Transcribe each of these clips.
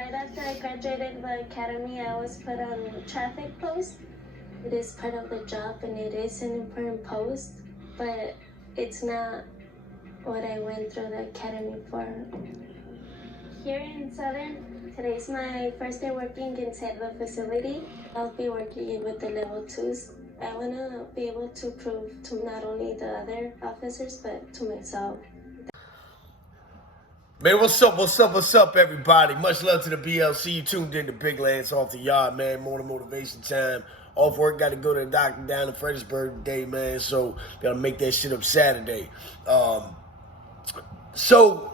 right after I graduated the academy, I was put on traffic post. It is part of the job and it is an important post, but it's not what I went through the academy for. Here in Southern, today's my first day working inside the facility. I'll be working with the level 2s. I want to be able to prove to not only the other officers, but to myself. Man, what's up, everybody? Much love to the BLC. You tuned in to Big Lance off the yard, man. Morning motivation time. Off work, got to go to the doctor down in Fredericksburg today, man. So, got to make that shit up Saturday. So,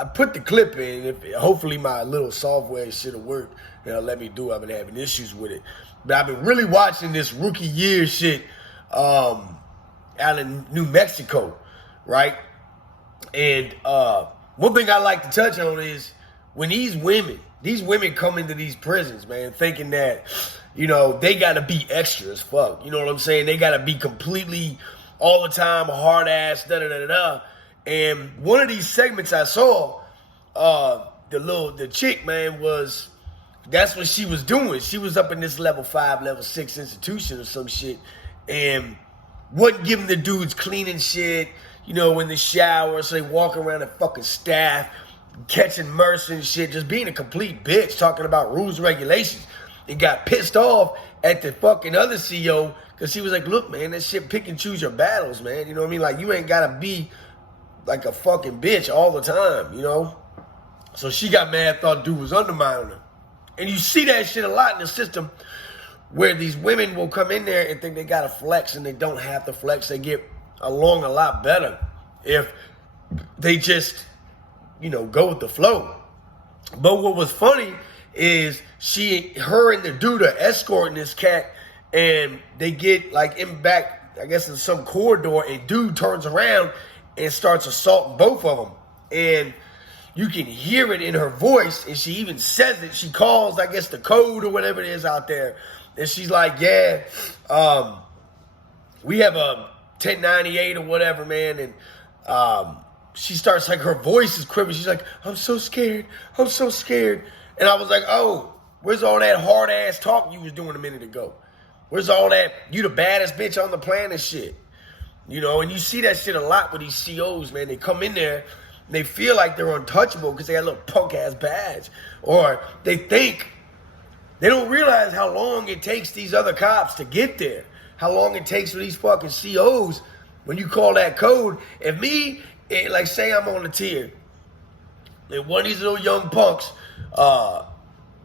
I put the clip in. Hopefully, my little software should have worked. Let me do it. I've been having issues with it. But I've been really watching this rookie year shit out in New Mexico, right? And one thing I like to touch on is when these women come into these prisons, man, thinking that, they got to be extra as fuck. You know what I'm saying? They got to be completely all the time, hard ass, da-da-da-da-da. And one of these segments I saw, the chick, man, that's what she was doing. She was up in this level 5, level 6 institution or some shit and wasn't giving the dudes cleaning shit, in the shower, so they walk around the fucking staff, catching mercy and shit, just being a complete bitch, talking about rules and regulations. And got pissed off at the fucking other CEO because he was like, look, man, that shit pick and choose your battles, man. You know what I mean? Like, you ain't got to be like a fucking bitch all the time, So she got mad, thought dude was undermining her. And you see that shit a lot in the system where these women will come in there and think they got to flex and they don't have to flex. They get along a lot better if they just, go with the flow. But what was funny is her and the dude are escorting this cat and they get like in back, I guess in some corridor, and dude turns around and starts assaulting both of them. And you can hear it in her voice, and she even says it. She calls, I guess, the code or whatever it is out there. And she's like, yeah, we have a 1098 or whatever, man. And she starts, like, her voice is quivering. She's like, I'm so scared. I'm so scared. And I was like, oh, where's all that hard-ass talk you was doing a minute ago? Where's all that, you the baddest bitch on the planet shit? And you see that shit a lot with these COs, man. They come in there, and they feel like they're untouchable because they got a little punk-ass badge. Or they don't realize how long it takes these other cops to get there. How long it takes for these fucking COs when you call that code. If me, like say I'm on the tier, and one of these little young punks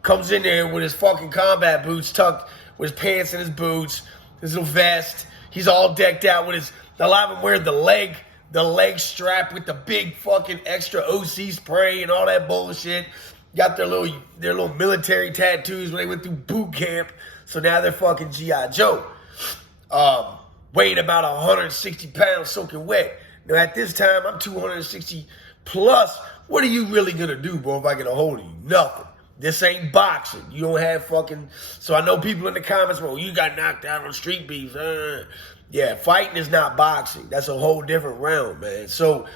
comes in there with his fucking combat boots tucked, with his pants and his boots, his little vest. He's all decked out with a lot of them wear the leg strap with the big fucking extra OC spray and all that bullshit. Got their little military tattoos when they went through boot camp. So now they're fucking G.I. Joe. Weighing about 160 pounds soaking wet. Now at this time, I'm 260 plus. What are you really gonna do, bro, if I get a hold of you? Nothing. This ain't boxing. You don't have fucking... So I know people in the comments, well, you got knocked out on street beef. Yeah, fighting is not boxing. That's a whole different realm, man. So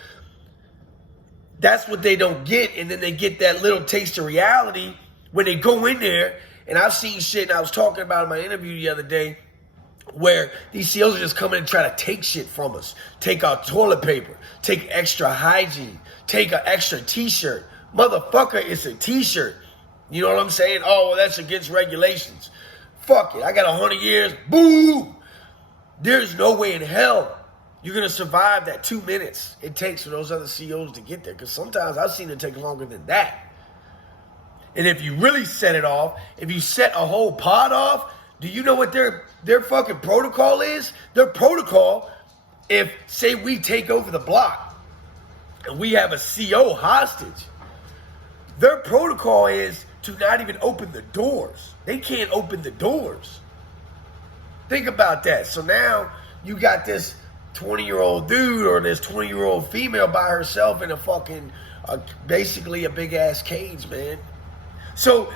that's what they don't get. And then they get that little taste of reality when they go in there. And I've seen shit, and I was talking about it in my interview the other day, where these CEOs are just coming and trying to take shit from us. Take our toilet paper. Take extra hygiene. Take an extra t-shirt. Motherfucker, it's a t-shirt. You know what I'm saying? Oh, well, that's against regulations. Fuck it. I got 100 years. Boo! There's no way in hell you're going to survive that 2 minutes it takes for those other CEOs to get there. Because sometimes I've seen it take longer than that. And if you really set it off, if you set a whole pod off, do you know what their fucking protocol is? Their protocol, if, say, we take over the block and we have a CO hostage, their protocol is to not even open the doors. They can't open the doors. Think about that. So now you got this 20-year-old dude or this 20-year-old female by herself in a fucking, basically a big-ass cage, man. So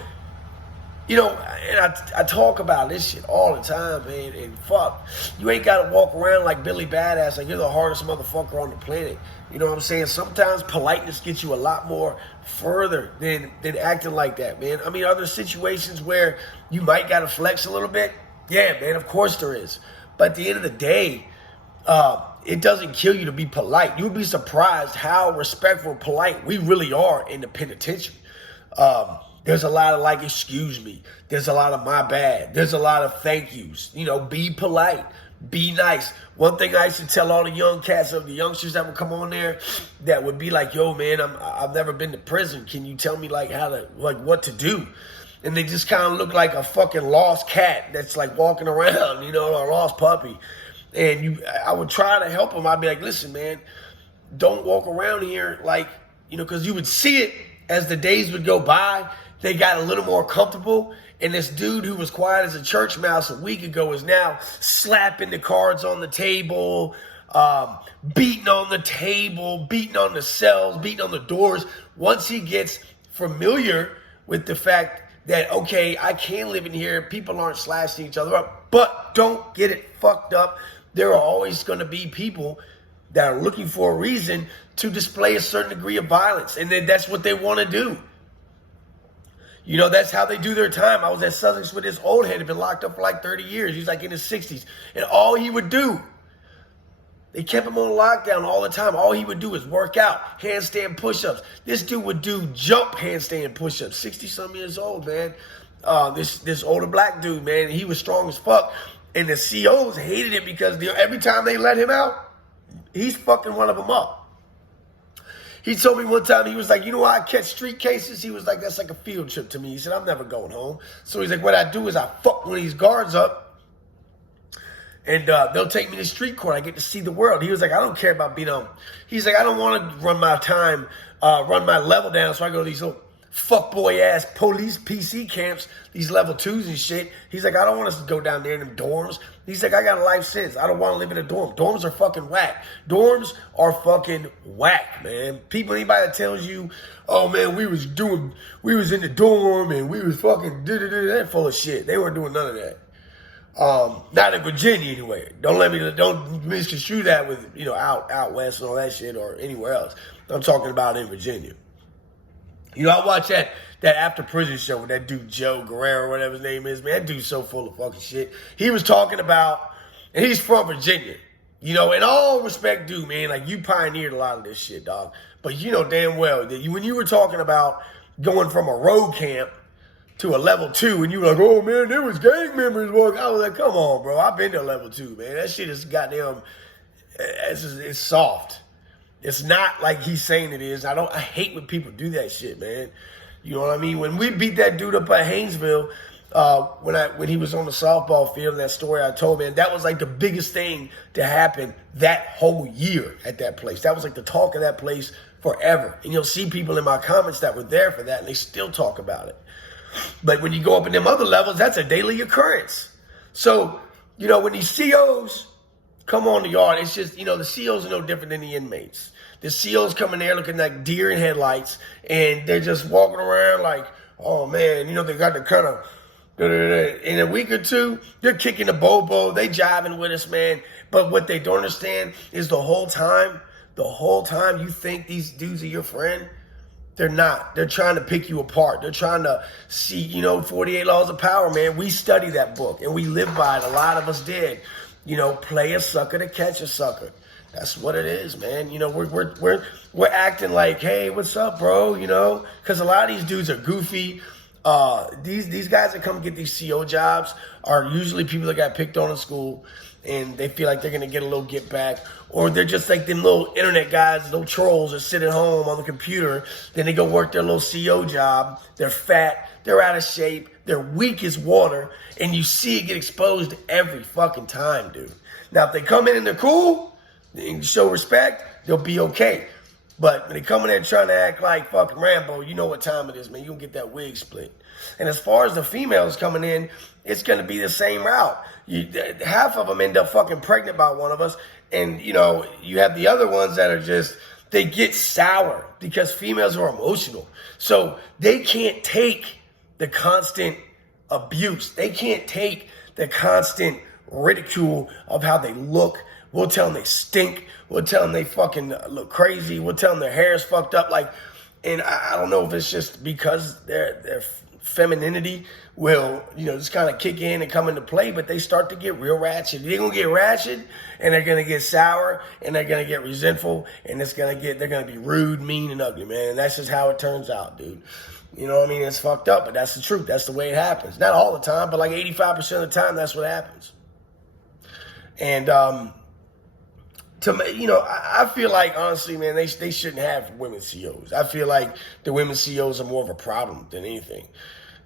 You know, and I talk about this shit all the time, man. And fuck, you ain't got to walk around like Billy Badass, like you're the hardest motherfucker on the planet. You know what I'm saying? Sometimes politeness gets you a lot more further than acting like that, man. I mean, are there situations where you might got to flex a little bit? Yeah, man, of course there is. But at the end of the day, it doesn't kill you to be polite. You'd be surprised how respectful and polite we really are in the penitentiary. There's a lot of like, excuse me. There's a lot of my bad. There's a lot of thank yous. You know, be polite. Be nice. One thing I used to tell all the young cats, of the youngsters that would come on there, that would be like, yo, man, I've never been to prison. Can you tell me like what to do? And they just kind of look like a fucking lost cat that's like walking around, you know, or a lost puppy. And I would try to help them. I'd be like, listen, man, don't walk around here like, you know, because you would see it as the days would go by. They got a little more comfortable. And this dude who was quiet as a church mouse a week ago is now slapping the cards on the table, beating on the table, beating on the cells, beating on the doors. Once he gets familiar with the fact that, okay, I can live in here, people aren't slashing each other up, but don't get it fucked up. There are always going to be people that are looking for a reason to display a certain degree of violence. And then that's what they want to do. You know, that's how they do their time. I was at Sussex with this old head, had been locked up for like 30 years. He's like in his 60s. And all he would do, they kept him on lockdown all the time. All he would do is work out, handstand push-ups. This dude would do jump handstand push-ups, 60-some years old, man. This older black dude, man, he was strong as fuck. And the COs hated it because every time they let him out, he's fucking one of them up. He told me one time, he was like, you know why I catch street cases? He was like, that's like a field trip to me. He said, I'm never going home. So he's like, what I do is I fuck one of these guards up, and they'll take me to street court. I get to see the world. He was like, I don't care about being on. He's like, I don't want to run my level down, so I go to these little fuckboy ass police PC camps, these level 2s and shit. He's like, I don't want us to go down there in them dorms. He's like, I got a life sentence. I don't want to live in a dorm. Dorms are fucking whack. Dorms are fucking whack, man. Anybody that tells you, oh man, we was in the dorm and we was fucking that full of shit. They weren't doing none of that. Not in Virginia anyway. Don't misconstrue that with, you know, out west and all that shit or anywhere else. I'm talking about in Virginia. You know, I watch that after prison show with that dude Joe Guerrero, whatever his name is, man. That dude's so full of fucking shit. He was talking about, and he's from Virginia. You know, in all respect, dude, man, like you pioneered a lot of this shit, dog. But you know damn well that when you were talking about going from a road camp to a level 2, and you were like, oh man, there was gang members walking. I was like, come on, bro. I've been to level 2, man. That shit is goddamn, it's soft. It's not like he's saying it is. I hate when people do that shit, man. You know what I mean? When we beat that dude up at Haynesville, when he was on the softball field, that story I told, man, that was like the biggest thing to happen that whole year at that place. That was like the talk of that place forever. And you'll see people in my comments that were there for that, and they still talk about it. But when you go up in them other levels, that's a daily occurrence. So, you know, when these COs come on the yard, it's just, you know, the COs are no different than the inmates. The COs come in there looking like deer in headlights, and they're just walking around like, oh man, you know, they got the kind of, in a week or two, they're kicking the bobo, they jiving with us, man. But what they don't understand is the whole time you think these dudes are your friend, they're not. They're trying to pick you apart. They're trying to see, you know, 48 Laws of Power, man. We study that book, and we live by it. A lot of us did. You know, play a sucker to catch a sucker. That's what it is, man. You know, we're acting like, hey, what's up, bro? You know, because a lot of these dudes are goofy. These guys that come get these CO jobs are usually people that got picked on in school, and they feel like they're gonna get a little get back, or they're just like them little internet guys, little trolls that sit at home on the computer. Then they go work their little CO job. They're fat. They're out of shape. They're weak as water, and you see it get exposed every fucking time, dude. Now, if they come in and they're cool and show respect, they'll be okay. But when they come in there trying to act like fucking Rambo, you know what time it is, man. You're going to get that wig split. And as far as the females coming in, it's going to be the same route. Half of them end up fucking pregnant by one of us. And, you know, you have the other ones that are just, they get sour because females are emotional. So they can't take the constant abuse. They can't take the constant ridicule of how they look. We'll tell them they stink. We'll tell them they fucking look crazy. We'll tell them their hair's fucked up. Like, and I don't know if it's just because their femininity will, just kind of kick in and come into play, but they start to get real ratchet. They're going to get ratchet, and they're going to get sour, and they're going to get resentful, and they're going to be rude, mean, and ugly, man. And that's just how it turns out, dude. You know what I mean? It's fucked up, but that's the truth. That's the way it happens. Not all the time, but like 85% of the time, that's what happens. And, I feel like, honestly, man, they shouldn't have women CEOs. I feel like the women CEOs are more of a problem than anything.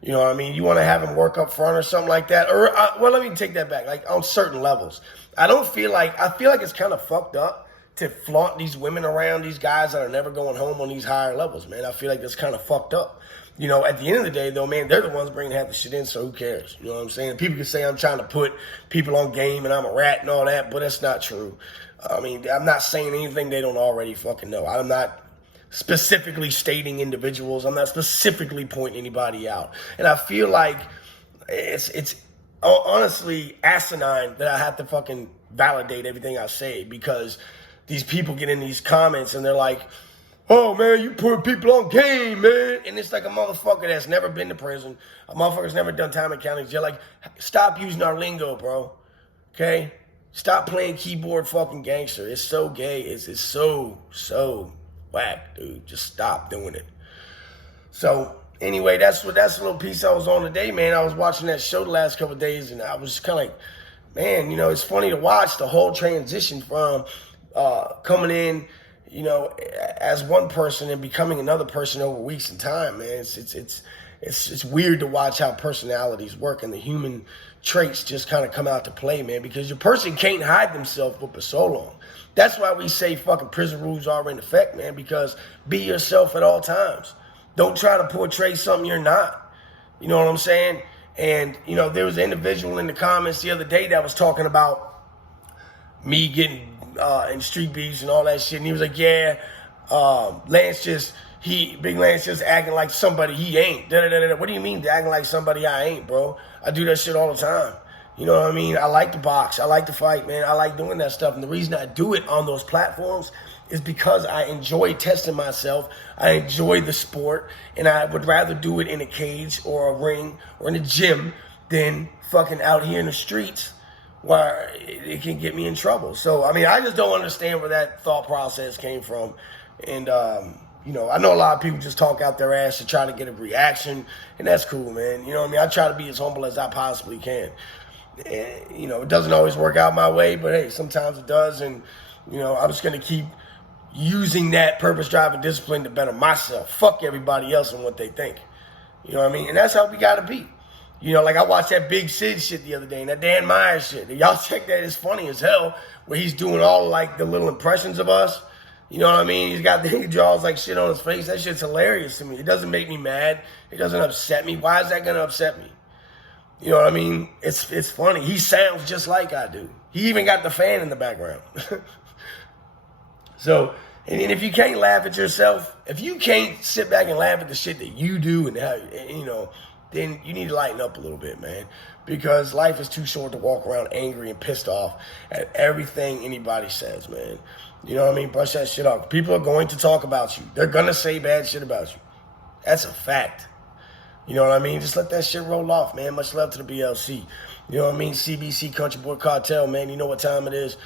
You know what I mean? You want to have them work up front or something like that? Or, well, let me take that back. Like, on certain levels. I feel like it's kind of fucked up to flaunt these women around these guys that are never going home on these higher levels, man. I feel like that's kind of fucked up. At the end of the day, though, man, they're the ones bringing half the shit in, so who cares? You know what I'm saying? People can say I'm trying to put people on game and I'm a rat and all that, but that's not true. I mean, I'm not saying anything they don't already fucking know. I'm not specifically stating individuals. I'm not specifically pointing anybody out. And I feel like it's honestly asinine that I have to fucking validate everything I say, because these people get in these comments and they're like, oh, man, you put people on game, man. And it's like a motherfucker that's never been to prison. A motherfucker's never done time in county jail. Like, stop using our lingo, bro. Okay? Stop playing keyboard fucking gangster. It's so gay. It's so whack, dude. Just stop doing it. So, anyway, that's a little piece I was on today, man. I was watching that show the last couple of days, and I was kind of like, man, it's funny to watch the whole transition from coming in, as one person and becoming another person over weeks and time, man. It's weird to watch how personalities work and the human traits just kind of come out to play, man, because your person can't hide themselves for so long. That's why we say fucking prison rules are in effect, man, because be yourself at all times. Don't try to portray something you're not. You know what I'm saying? And, there was an individual in the comments the other day that was talking about me getting in street beefs and all that shit. And he was like, yeah, Big Lance just acting like somebody he ain't. Da-da-da-da. What do you mean acting like somebody I ain't, bro? I do that shit all the time. You know what I mean? I like to box. I like to fight, man. I like doing that stuff. And the reason I do it on those platforms is because I enjoy testing myself. I enjoy the sport. And I would rather do it in a cage or a ring or in a gym than fucking out here in the streets where it can get me in trouble. So, I mean, I just don't understand where that thought process came from. And, I know a lot of people just talk out their ass to try to get a reaction, and that's cool, man. You know what I mean? I try to be as humble as I possibly can. And, it doesn't always work out my way, but hey, sometimes it does. And, I'm just going to keep using that purpose, drive, and discipline to better myself. Fuck everybody else and what they think. You know what I mean? And that's how we got to be. Like I watched that Big Sid shit the other day and that Dan Myers shit. Y'all check that. It's funny as hell where he's doing all like the little impressions of us. You know what I mean? He's got he draws like shit on his face. That shit's hilarious to me. It doesn't make me mad. It doesn't upset me. Why is that going to upset me? You know what I mean? It's funny. He sounds just like I do. He even got the fan in the background. So, and if you can't laugh at yourself, if you can't sit back and laugh at the shit that you do and how, then you need to lighten up a little bit, man. Because life is too short to walk around angry and pissed off at everything anybody says, man. You know what I mean? Brush that shit off. People are going to talk about you. They're going to say bad shit about you. That's a fact. You know what I mean? Just let that shit roll off, man. Much love to the BLC. You know what I mean? CBC Country Boy Cartel, man. You know what time it is.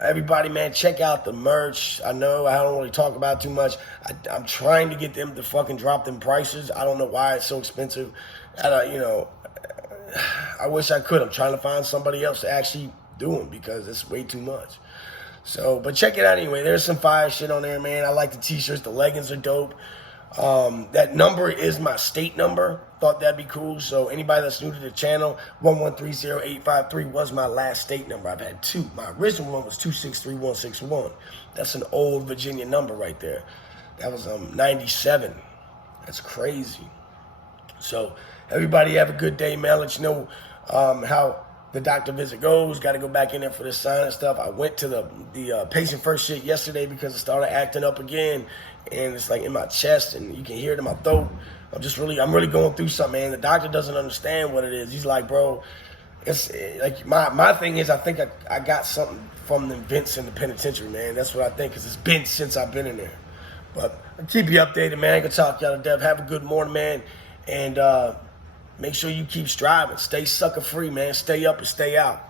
Everybody, man, check out the merch. I know I don't really talk about it too much. I'm trying to get them to fucking drop them prices. I don't know why it's so expensive. I wish I could. I'm trying to find somebody else to actually do them because it's way too much. So, but check it out anyway. There's some fire shit on there, man. I like the t-shirts. The leggings are dope. That number is my state number. Thought that'd be cool. So anybody that's new to the channel, 1130853 was my last state number. I've had two. My original one was 263161. That's an old Virginia number right there. That was 97. That's crazy. So everybody have a good day, man. I'll let you know how the doctor visit goes. Got to go back in there for the sign and stuff. I went to the patient first shit yesterday because it started acting up again, and it's like in my chest, and you can hear it in my throat. I'm really going through something, man. The doctor doesn't understand what it is. He's like, bro, it's like my thing is I think I got something from the vents in the penitentiary, man. That's what I think, because it's been since I've been in there. But I'll keep you updated, man. I can talk to y'all to death. Have a good morning, man. And make sure you keep striving. Stay sucker free, man. Stay up and stay out.